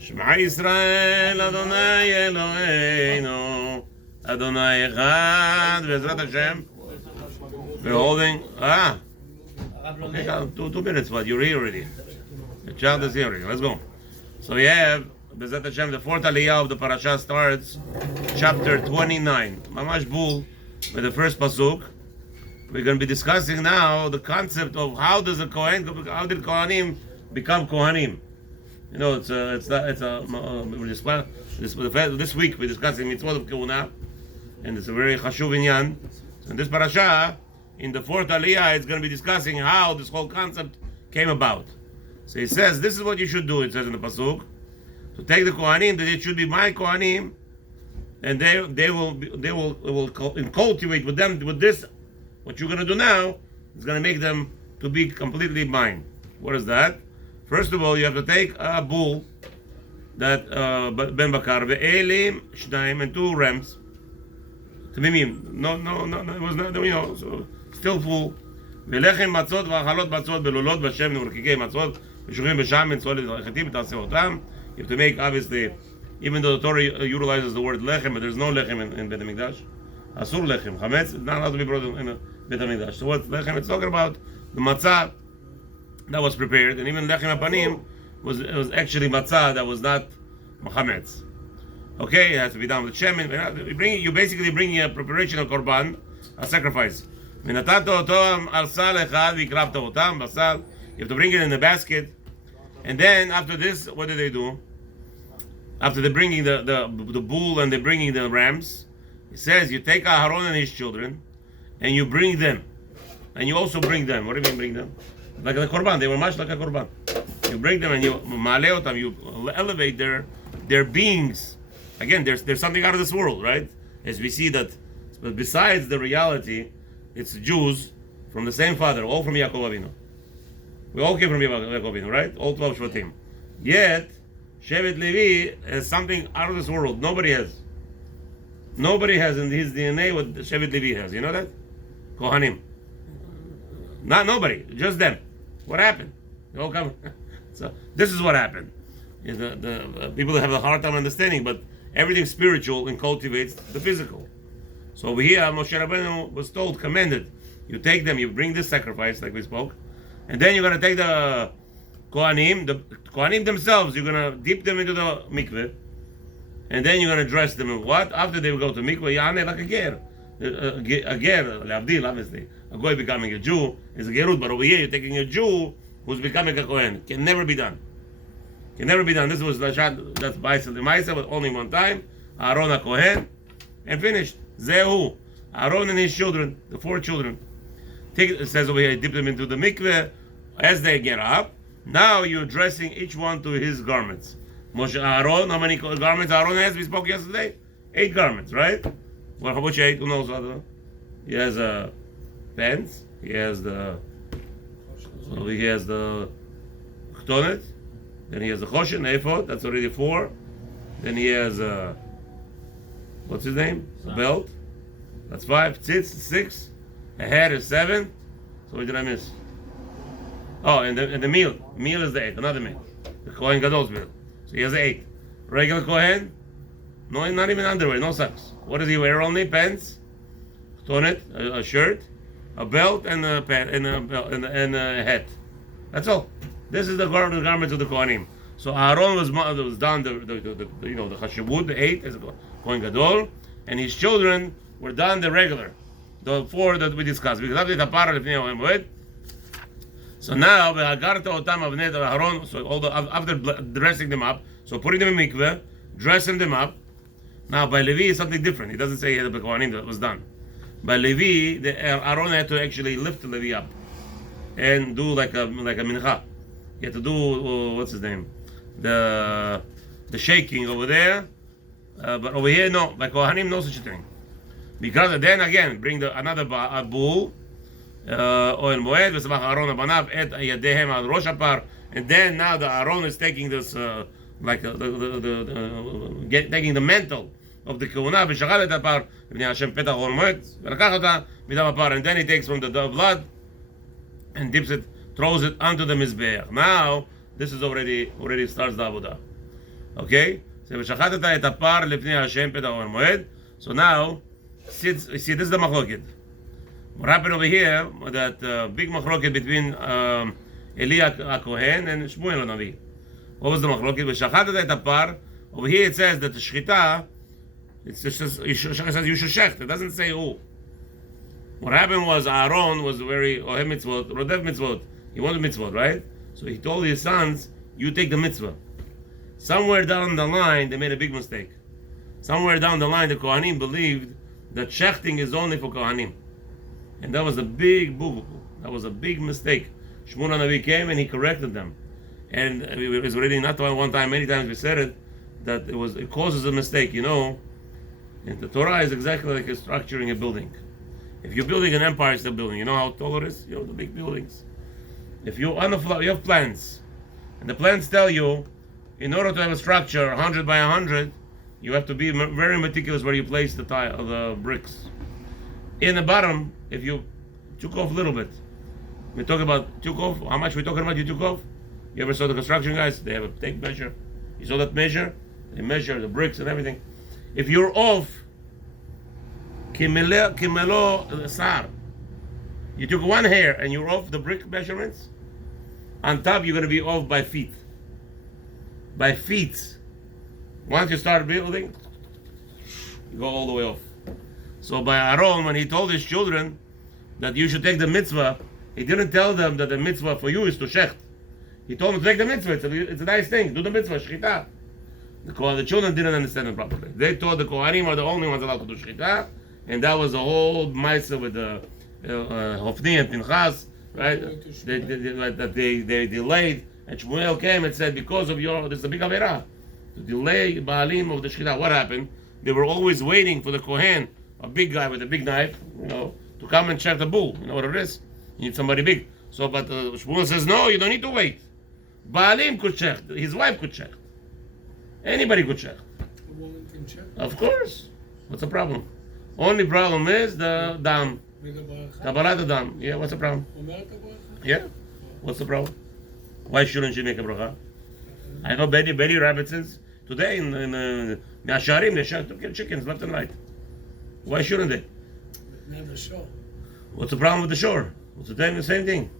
Shema Yisrael, Adonai Eloheinu, Adonai Echad, Bezrat Hashem. We're holding, okay, 2 minutes, but you're here already. The child is here already. Let's go. So we have, Bezrat Hashem, the fourth Aliya of the Parshat starts, chapter 29. Mamash Bul, with the first pasuk. We're going to be discussing now the concept of how did Kohanim become Kohanim? You know, this week we're discussing mitzvot of Kehuna, and it's a very chashuv inyan. So in this parasha, in the fourth Aliyah, it's going to be discussing how this whole concept came about. So he says, this is what you should do, it says in the pasuk, to take the Kohanim, that it should be my Kohanim, and they will cultivate with them, with this, what you're going to do now, is going to make them to be completely mine. What is that? First of all, you have to take a bull, that ben bakar, ve'elim shnaim, and 2 rams. Tamimim. No, it was not, so still full. Ve'lechem matzot v'achalot matzot belulot b'shem v'rkikei matzot v'shuchim b'sham v'tzol v'chetim v'taseh otam. You have to make, obviously, even though the Torah utilizes the word lechem, but there's no lechem in Beit HaMikdash. Asur lechem. Chametz is not allowed to be brought in Beit HaMikdash. So what's lechem? It's talking about the matzah that was prepared, and even lechem apanim was actually matzah that was not chametz. Okay, it has to be done with shemen. You basically bring a preparation of korban, a sacrifice. You have to bring it in the basket, and then after this, what do they do? After they bringing the bull and they bringing the rams, it says you take Aharon and his children, and you bring them, and you also bring them. What do you mean bring them? Like the korban, they were much like a korban. You bring them and you maleotam, you elevate their beings. Again, there's something out of this world, right? As we see that, but besides the reality, it's Jews from the same father, all from Yaakov Avinu. We all came from Yaakov Avinu, right? All 12 Shvatim. Yet, Shevet Levi has something out of this world. Nobody has in his DNA what Shevet Levi has. You know that? Kohanim. Not nobody, just them. What happened? They all come. So this is what happened. The people that have a hard time understanding, but everything spiritual and cultivates the physical. So over here, Moshe Rabbeinu was told, commanded, you take them, you bring this sacrifice, like we spoke, and then you're going to take the Kohanim themselves, you're going to dip them into the mikveh, and then you're going to dress them in what? After they go to mikveh, Yane like a ger. A ger, le'avdil, obviously. A goy becoming a Jew is a gerut, but over here you're taking a Jew who's becoming a Kohen. Can never be done. Can never be done. This was that's Baisel the Maisa, but only one time. Aaron a Kohen, and finished. Zehu. Aaron and his children, the 4 children. It says over here, dip them into the mikveh as they get up. Now you're dressing each one to his garments. Moshe Aaron, how many garments Aaron has? We spoke yesterday. 8 garments, right? Well, how much 8? Who knows what? He has a pants. He has the chtonet. Then he has the choshen, ephod. That's already 4. Then he has what's his name? A belt. That's 5. Tzitz, 6. A head is 7. So what did I miss? Oh, and the meal. Meal is the 8. Another meal. The Kohen Gadol's meal. So he has 8. Regular Kohen. No, not even underwear. No socks. What does he wear? Only pants, chtonet, a shirt, a belt, and a hat. That's all. This is the garments of the Kohanim. So Aaron was done the chashivut, the 8 as a Kohen Gadol, and his children were done the regular, the 4 that we discussed. Because after the parah lifnei Moed. So now Aaron. So after dressing them up, so putting them in mikveh, dressing them up. Now by Levi is something different. He doesn't say the Kohanim that was done. By Levi, Aaron had to actually lift the Levi up and do like a mincha. He had to do what's his name, the shaking over there, but over here no. By Kohanim no such a thing, because then again bring another bull, oil moed v'samach Aaron abanav et yadehem al rosh hapar, and then now the Aaron is taking this taking the mantle of the Kehuna, ושחט את הפר לפני השם פתח אור מועד, ולקח אותה מדם הפר, and then he takes from the blood and throws it onto the Mizbeach. Now, this is already starts the Avodah. Okay? So ושחטת את הפר לפני השם פתח אוהל מועד. So now, see, this is the machloket. What happened over here, that big machloket between Aliya HaKohen and Shmuel HaNavi. What was the machloket? ושחטת את הפר. Over here it says that the shchita, it says you should shecht. It doesn't say who. What happened was Aaron was very ohev mitzvot, rodev mitzvot. He wanted mitzvot, right? So he told his sons, you take the mitzvah. Somewhere down the line, they made a big mistake. Somewhere down the line, the Kohanim believed that shechting is only for Kohanim. And that was a big boo-boo. That was a big mistake. Shmuel HaNavi came and he corrected them. And it was already not one time, many times we said it, that it causes a mistake, you know. And the Torah is exactly like structuring a building. If you're building an empire, still building, you know how tall it is? You know, the big buildings. If you're on the floor, you have plans. And the plans tell you, in order to have a structure 100 by 100, you have to be very meticulous where you place the bricks. In the bottom, if you took off a little bit, we talk about took off, how much we're talking about you took off? You ever saw the construction guys? They have a tape measure. You saw that measure? They measure the bricks and everything. If you're off, kimelo sar, you took one hair and you're off the brick measurements, on top you're going to be off by feet. By feet. Once you start building, you go all the way off. So by Aaron, when he told his children that you should take the mitzvah, he didn't tell them that the mitzvah for you is to shecht. He told them to take the mitzvah. It's a nice thing. Do the mitzvah, shechita. The children didn't understand it properly. They thought the Kohanim are the only ones allowed to do shechita, and that was a whole ma'aseh with the Hofni and Pinchas, right? They delayed, and Shmuel came and said, because of this is a big averah, to delay Baalim of the shechita. What happened? They were always waiting for the Kohen, a big guy with a big knife, to come and check the bull. You know what it is? You need somebody big. So, but Shmuel says, no, you don't need to wait. Baalim could check. His wife could check. Anybody could check. A woman can check. Of course. What's the problem? Only problem is the dam. Kabbalat dam. Yeah, what's the problem? Yeah. What's the problem? Why shouldn't she make a bracha? I know Betty Robinsons today in Me'asharim, they shot chickens left and right. Why shouldn't they? Never show. What's the problem with the shore? What's the same thing?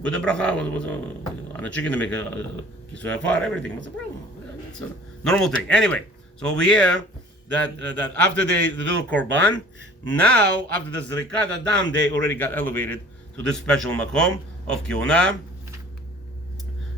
With the bracha, on a chicken to make a kisui afar, everything. What's the problem? It's a normal thing. Anyway, so over here, that after they do korban, now after the zrikat adam, they already got elevated to this special makom of kiuna.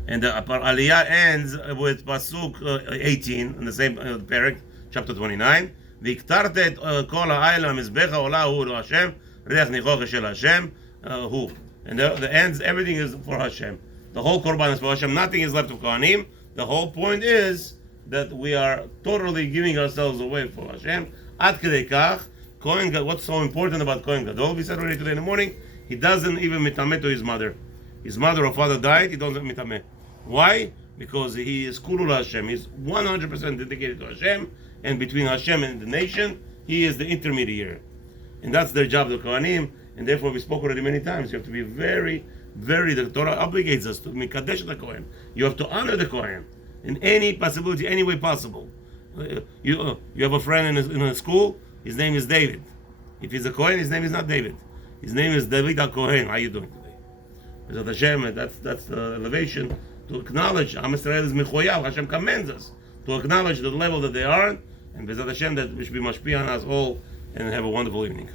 And the Aliya ends with pasuk 18 in the same parak, chapter 29. V'iktartet kol ha'ayla mizbecha ola hu Hashem reach nichoch shel Hashem hu. And the ends, everything is for Hashem. The whole korban is for Hashem. Nothing is left of Kohanim. The whole point is that we are totally giving ourselves away for Hashem. Ad kedei kach, Kohen Gadol. What's so important about Kohen Gadol? We said already today in the morning. He doesn't even mitameh to his mother. His mother or father died. He doesn't mitameh. Why? Because he is kulul Hashem. He's 100% dedicated to Hashem, and between Hashem and the nation, he is the intermediary. And that's their job, the Kohanim. And therefore, we spoke already many times. You have to be very, very. The Torah obligates us to mikadesh the Kohen. You have to honor the Kohen in any possibility, any way possible. You have a friend in a school. His name is David. If he's a Kohen, his name is not David. His name is David HaKohen. How are you doing today? Bezat Hashem, that's the elevation to acknowledge. Am Yisrael is mechoyav. Hashem commands us to acknowledge the level that they are, and Bezat Hashem that we should be mashpi on us all, and have a wonderful evening.